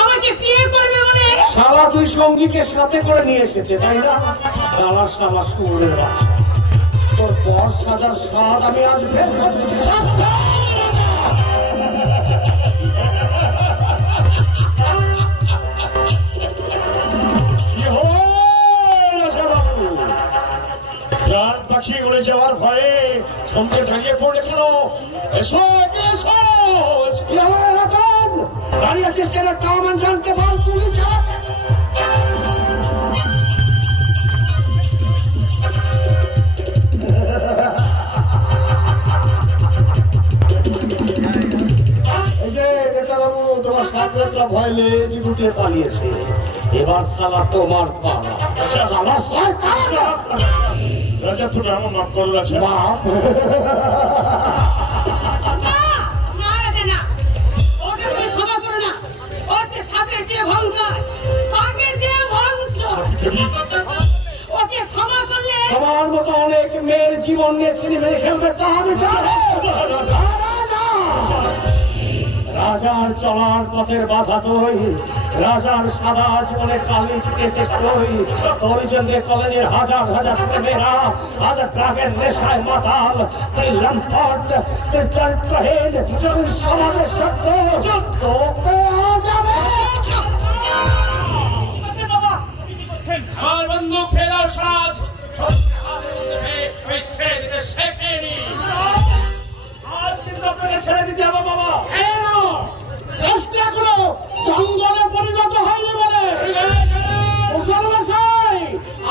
আমাকে বিয়ে করবে বলে শালা দুই সঙ্গীকে সাথে করে নিয়ে এসেছে, তাই না? শালা শালা সুরের বাচ্চা, তোর পর সাজার স্বাদ আমি আজ বের করছি। প্রাণ পাখি উড়ে যাওয়ার ভয়ে থমকে দাঁড়িয়ে পড়ে কেন? এসো এসো, দাঁড়িয়ে আছিস কেন? কামান জানতে পার পুলিশ। তোমার সাতটা ভয় লেজ গুটিয়ে পালিয়েছে, এবার সালা তোমার পালা। সালা রাজা তুমি এমন মাফ করলে বাপ। তোমার মতো অনেক মেয়ের জীবন নিয়ে ছিনি মেয়ে খেলবে, তা আমি রাজার চলার পথের বাধা তুই, রাজার সাদা জীবনে কালি ছিটেছিস তুই। তোর জন্য কলেজের হাজার হাজার ছেলেমেয়েরা আজ ট্রাকের নেশায় মাতাল। তুই লম্পট, তুই চরিত্রহীন, তুই সমাজের শত্রু। তোকে আজ আমি আমার বন্ধু খেলার সাজ শেখেনি। আজ কিন্তু আপনাকে ছেড়ে দিতে হবে বাবা। চেষ্টা করো, জঙ্গলে পরিণত হয়নি বলে।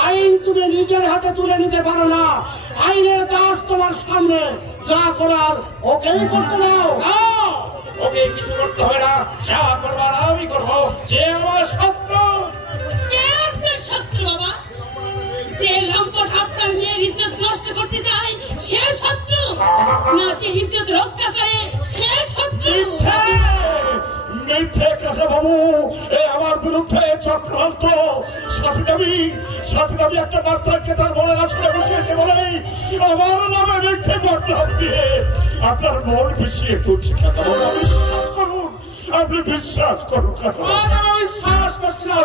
আইন তুমি নিজের হাতে তুলে নিতে পারো না। আইনের দাস তোমার সামনে, যা করার ওকেই করতে দাও। ওকে কিছু করতে হবে না, যা করবার আমি করবো। যে আমার শত্রু, শত্রু বাবা, যে লম্পট আপনার মেয়ের ইজ্জত নষ্ট করতে যায় সে শত্রু না, যে ইজ্জত রক্ষা করে সে শত্রু। মিথ্যে কথা বাবু, এ আমার বিরুদ্ধে চক্রান্ত। সাথী একটা ডাক্তারকে তার মনে আসলে বসিয়েছে বলেই আমার নামে মিথ্যে বদনাম দিয়ে আপনার মন পিছিয়ে তুলছে। আপনি বিশ্বাস করুন। আমি বিশ্বাস করছি না।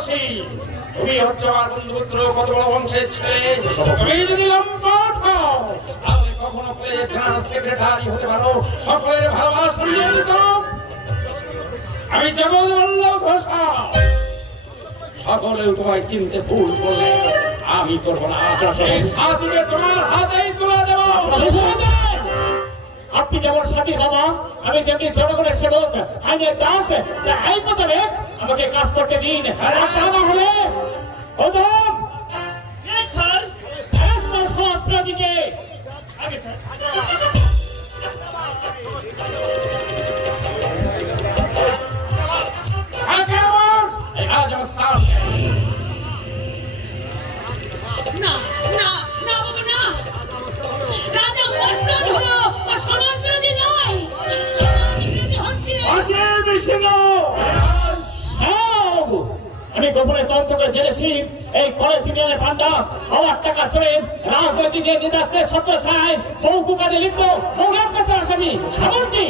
তুমি হচ্ছে আমার বন্ধুপুত্র, কত বড় বংশের ছেলে। তুমি যদি লম্পট হও তাহলে কখনো জেনারেল সেক্রেটারি হতে পারো, সকলের ভালোবাসা নিয়ে দিত। আমি জগৎবল্লভ ঘোষা, সকলেও তোমায় চিনতে ভুল করলে আমি করবো না। সাথীকে তোমার হাতেই তুলে দেবো। আপনি যেমন সাথী বাবা, আমি তেমনি জনগণের সেবক, আইনের দাস। এই মোতাবেক আমাকে কাজ করতে দিন। তা না হলে আপনাদিকে না না না বাবা, না। রাজা মস্তান হলো, ও সমাজ বিরোধী নয়, সমাজ বিরোধী হচ্ছে। আমি গোপনে তন্ত্র করে জেনেছি, এই কলেজ ইউনিয়নের পান্ডা আমার টাকা চলে রাজনৈতিক নেতাকে ছত্র ছায় বহু কাজে লিপ্ত, বহুরাম কাছে আসামি। এমনকি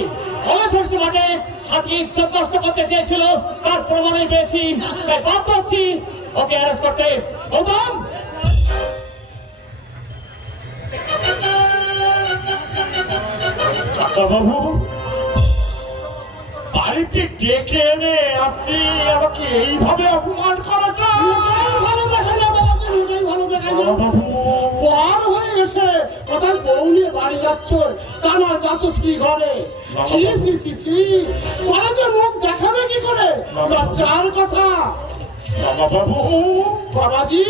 কলেজ হোস্ট মাঠে ছাত্রী ইজ্জত নষ্ট করতে চেয়েছিল, তার প্রমাণই পেয়েছি। তাই বাধ্য হচ্ছি ওকে অ্যারেস্ট করতে। গৌতম, বাবু বাড়িতে ডেকে এনে আপনি আমাকে এইভাবে অপমান করাটা ভালো দেখা যাবে, ভালো দেখা যাবে। বর হয়ে এসে কোথায় বউ নিয়ে বাড়ি যাচ্ছ, তা না যাচ্ছ কি ঘরে? ছি ছি ছি ছি, কলেজে মুখ দেখাবে কি করে? লজ্জার কথা। বাবাজি,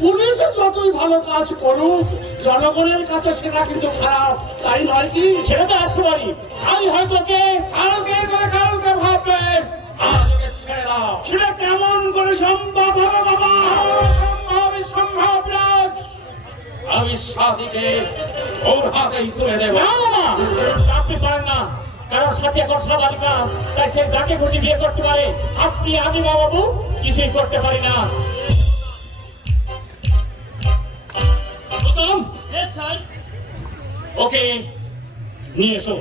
পুলিশ যতই ভালো কাজ করুক, জনগণের কাছে সেটা কিন্তু খারাপ, তাই নয় কি? ছেড়ে তো আসতে পারি, আমি হয়তো কালকে ভাববে সেটা কেমন করে সম্ভব হবে বাবা? সম্ভব রাজ, আমি সাথীকে ওর হাতেই তুলে দেব। না বাবা, আপনি পারেন না, কারণ সাথী এখন সাবালিকা, তাই সে যাকে খুশি বিয়ে করতে পারে। আপনি আমি বাবু কিছুই করতে পারি না। ওকে নিয়ে এসো।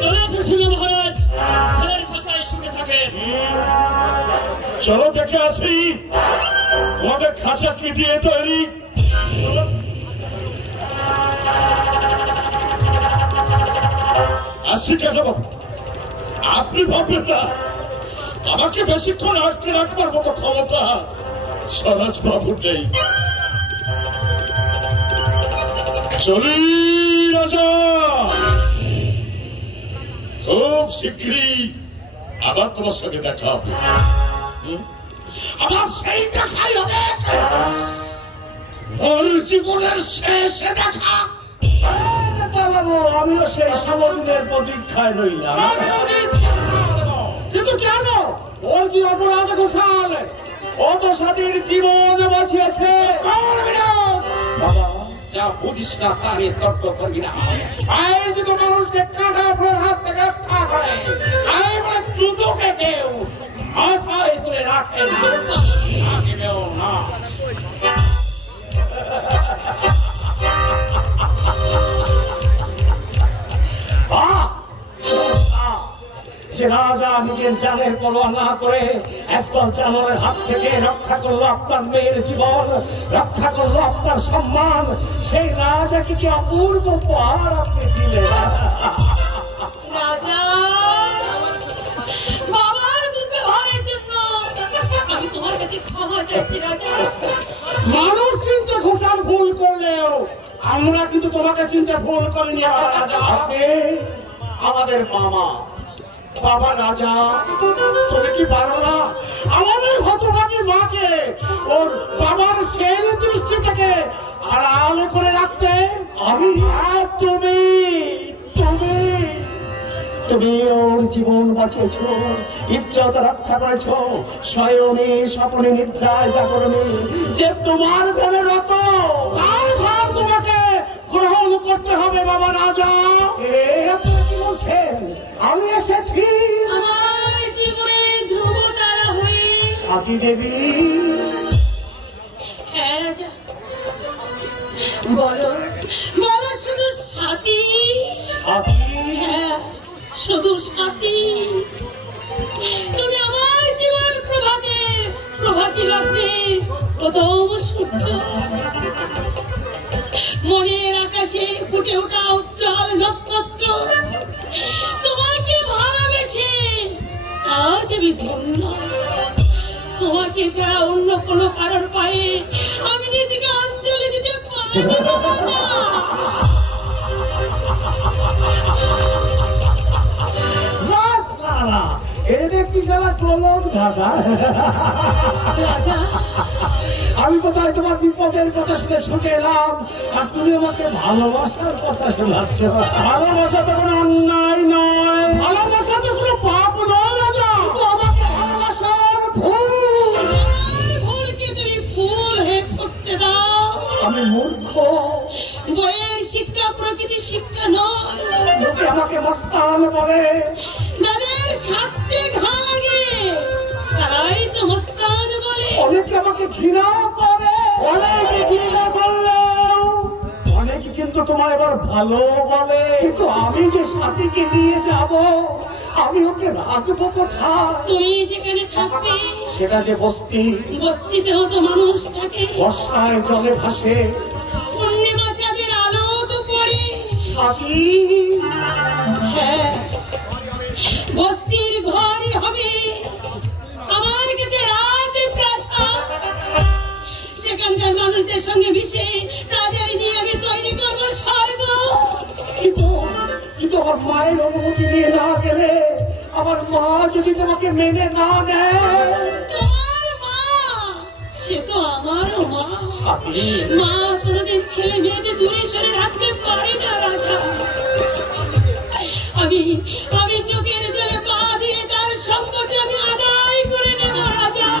চলে আসুন মহারাজ, ছেলের ভাষায় সুখে চলো দেখে আসি তোমাদের খাঁচা কি দিয়ে তৈরি। আসি কেন বাবু, আপনি ভাববেন না আমাকে বেশিক্ষণ আটকে রাখবার মতো ক্ষমতা স্বরাজ বাবুর নেই। চলি রাজা, খুব শীঘ্রই আবার তোমার সঙ্গে দেখা হবে। আবার সেই দেখাই হবে, ওর জীবনের শেষে দেখা। আমিও সেই সমদিনের প্রতীক্ষায় রইলাম। কিন্তু কেন? ওর কি অপরাধ গোসাল? ও তো স্বাধীন জীবন বাঁচিয়েছে। বাবা যা বুঝিস না তা নিয়ে তর্ক করবি না। আয় যদি মানুষকে কাঁটা ফোড়ার হাত থেকে রক্ষা করে, আয় বলে জুতোকে কেউ মাথায় তুলে রাখে না, রাখিবেও না। যে রাজা নিজের জানের পরোয়া না করে একদল জানোয়ারের হাত থেকে রক্ষা করলো আপনার মেয়ের জীবন, রক্ষা করলো আপনার সম্মান, সেই রাজাকে কি অপূর্ব উপহার আপনি দিলেন। রাজা, বাবার দুর্ব্যবহারের জন্য আমি তোমার কাছে ক্ষমা চাইছি রাজা। মানুষ চিনতে ঘোষাল ভুল করলেও আমরা কিন্তু তোমাকে চিনতে ভুল করিনি রাজা। আপনি আমাদের মামা, বাবা রাজা, তুমি কি পারো না আমাদের হতভাগী মাকে ওর বাবার সেই দৃষ্টি থেকে আড়াল করে রাখতে? আমি আর তুমি তুমি তুমি ওর জীবন বাঁচিয়েছো, ইজ্জত রক্ষা করেছো, শয়নে স্বপ্নে নিদ্রায় জাগরণে যে তোমার প্রেমে রত, তার ভার তোমাকে গ্রহণ করতে হবে বাবা রাজা। আপনি কি বলছেন? আমি এসেছি আমার জীবনের ধ্রুব তারা হয়ে। সাথী দেবী, হ্যাঁ রাজা, বলো বলো, শুধু সাথী? হ্যাঁ, শুধু সাথী। তুমি আমার জীবন প্রভাতী লগ্নের প্রথম সূর্য, মনের আকাশে ফুটে ওঠা উজ্জ্বল নক্ষত্র। তোমাকে ভালোবেসে আজ আমি ধন্য। তোমাকে ছাড়া অন্য কোনো কারণ পায়ে আমি নিজেকে অঞ্জলি দিতে পারি না। রাজা, আমি কোথায় তোমার বিপদের কথা শুনে ছুটে এলাম আর তুমি আমাকে ভালোবাসার কথা শোনাচ্ছ। ভালোবাসা তো কোনো অন্যায় নয়, ভালোবাসা তো কোনো পাপ নয় রাজা। কিন্তু আমাকে ভালোবাসার ভুল, ভুলকে তুমি ফুল হয়ে ফুটতে দাও। আমি মূর্খ, বইয়ের শিক্ষা প্রকৃতি শিক্ষা নয়। লোকে আমাকে মস্তান বলে, যাদের স্বার্থে ঘা লাগে তারাই তো মস্তান বলে। অনেকে আমাকে ঘৃণাও করে, অনেকে ঘৃণা করলেও অনেকে কিন্তু তোমার এবার ভালো বলে। কিন্তু আমি যে সাথীকে নিয়ে যাব, আমি ওকে রাখবো কোথায়? তুমি যেখানে থাকবে সেটা যে বস্তি, বস্তিতেও তো মানুষ থাকে। বর্ষায় জলে ভাসে, পূর্ণিমা চাঁদের আলো তো পড়ে। সাথী হ্যাঁ, বস্তির ঘরই হবে আমার কাছে রাজপ্রাসাদ। সেখানকার মানুষদের সঙ্গে মিশে তাদের নিয়ে আমি তৈরি করবো স্বর্গ। কিন্তু আমার মায়ের অনুমতি নিয়ে না গেলে, আমার মা যদি তোমাকে মেনে না নেয়? তোমার মা, সে তো আমারও মা। সাথী মা কোনোদিন ছেলে মেয়েদের দূরে সরে রাখতে